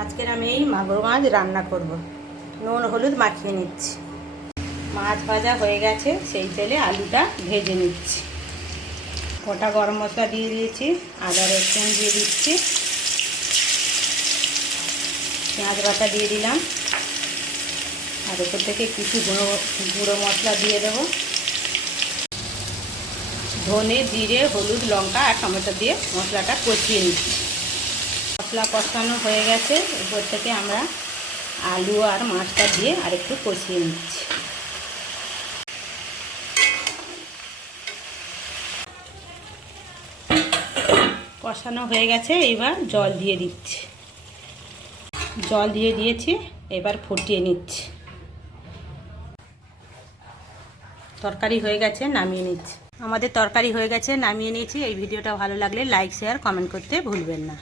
আজকের আমি এই মাগুর মাছ রান্না করব। নুন হলুদ মাখিয়ে নিচ্ছি। মাছ ভাজা হয়ে গেছে, সেই তেলে আলুটা ভেজে নিচ্ছি। গোটা গরম মশলা দিয়ে দিয়েছি, আদা রসুন দিয়ে দিচ্ছি, পেঁয়াজ বাটা দিয়ে দিলাম, আর ওপর থেকে কিছু গুঁড়ো মশলা দিয়ে দেবো। ধনে জিরে হলুদ লঙ্কা আর টমেটো দিয়ে মশলাটা কষিয়ে নিচ্ছি। মশলা কষানো হয়ে গেছে, উপর থেকে আমরা আলু আর মাছটা দিয়ে আরেকটু কষিয়ে নিচ্ছি। কষানো হয়ে গেছে, এবার জল দিয়ে দিচ্ছি। জল দিয়ে দিয়েছি, এবার ফুটিয়ে নিচ্ছি। তরকারি হয়ে গেছে, নামিয়ে নিচ্ছি। আমাদের তরকারি হয়ে গেছে, নামিয়ে নিয়েছি। এই ভিডিওটা ভালো লাগলে লাইক শেয়ার কমেন্ট করতে ভুলবেন না।